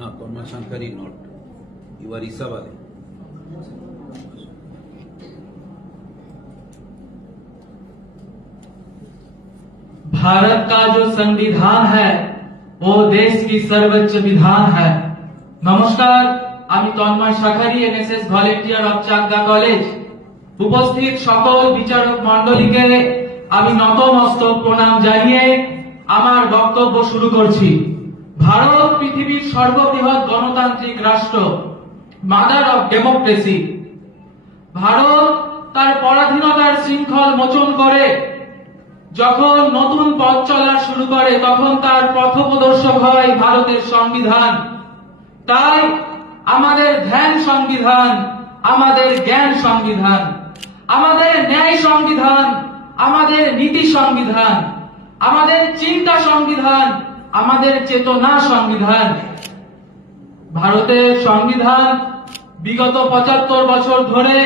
No, Korma Shankari not. You are Isabale. Bharat का जो संविधान है वो देश की सर्वोच्च विधान है। नमस्कार, আমি Tanmoy Shakhari, NSS volunteer of Chakdah college. উপস্থিত সকল বিচারক মণ্ডলীকে আমি নতমস্তক প্রণাম জানিয়ে আমার বক্তব্য শুরু করছি। ভারত পৃথিবীর সর্ববৃহৎ গণতান্ত্রিক রাষ্ট্র, মাদার অফ ডেমোক্রেসি। ভারত তার পরাধীনতার শৃঙ্খল মোচন করে যখন নতুন পথ চলা শুরু করে, তখন তার পথপ্রদর্শক হয় ভারতের সংবিধান। তাই আমাদের ধ্যান সংবিধান, আমাদের জ্ঞান সংবিধান, আমাদের ন্যায় সংবিধান, আমাদের নীতি সংবিধান, আমাদের চিন্তা সংবিধান, আমাদের চেতনা সংবিধান। ভারতের সংবিধান বিগত ৭৫ বছর ধরে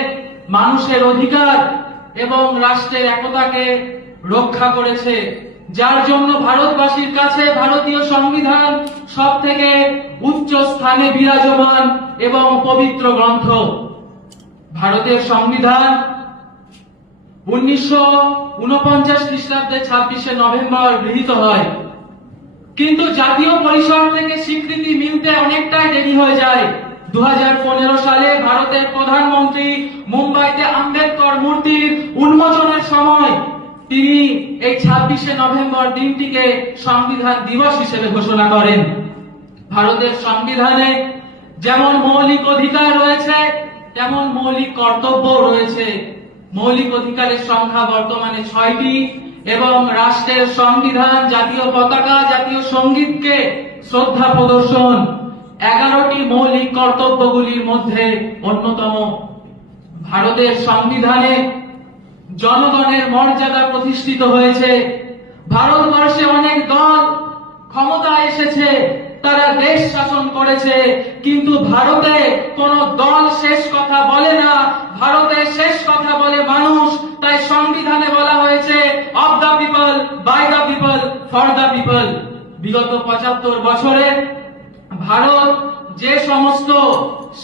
মানুষের অধিকার এবং রাষ্ট্রের একতাকে রক্ষা করেছে, যার জন্য ভারতবাসীর কাছে ভারতীয় সংবিধান সবথেকে উচ্চ স্থানে বিরাজমান এবং পবিত্র গ্রন্থ। ভারতের সংবিধান ১৯৪৯ খ্রিস্টাব্দে ২৬শে নভেম্বর গৃহীত হয়, কিন্তু জাতীয় পরিষদ থেকে স্বীকৃতি মিলতে অনেকটাই দেরি হয়ে যায়। ২০১৫ সালে ভারতের প্রধানমন্ত্রী মুম্বাইতে আম্বেদকর মূর্তির উন্মোচনের সময় তিনি এই ২৬শে নভেম্বর দিনটিকে সংবিধান দিবস হিসেবে ঘোষণা করেন। ভারতের সংবিধানে যেমন মৌলিক অধিকার রয়েছে তেমন মৌলিক কর্তব্য রয়েছে। মৌলিক অধিকারের সংখ্যা বর্তমানে ৬টি এবং রাষ্ট্রের সংবিধান, জাতীয় পতাকা, জাতীয় সঙ্গীতকে শ্রদ্ধা প্রদর্শন ১১টি মৌলিক কর্তব্যগুলির মধ্যে অন্যতম। ভারতের সংবিধানে জনগণের মর্যাদা প্রতিষ্ঠিত হয়েছে। ভারতবর্ষে অনেক দল ক্ষমতায় এসেছে, তারা দেশ শাসন করেছে, কিন্তু ভারতে কোন দল শেষ কথা বলে না, ভারতে শেষ কথা বলে মানুষ। তাই সংবিধানে বলা হয়েছে of the people, by the people, for the people. বিগত ৭৫ বছরে ভারত যে সমস্ত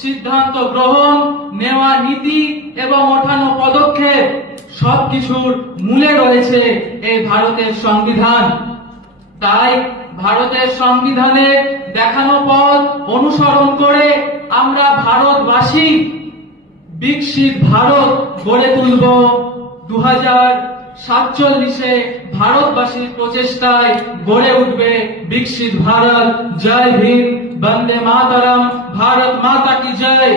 সিদ্ধান্ত গ্রহণ, নেওয়া নীতি এবং ওঠানো পদক্ষেপ সবকিছুর মূলে রয়েছে এই ভারতের সংবিধান। তাই ভারতের সংবিধানে দেখানো পথ অনুসরণ করে আমরা ভারতবাসী বিকশিত ভারত গড়ে তুলব। ২০৪৭-এ ভারতবাসীর প্রচেষ্টায় গড়ে উঠবে বিকশিত ভারত। জয় ভীম, বন্দে মাতরম, ভারত মাতা কি জয়।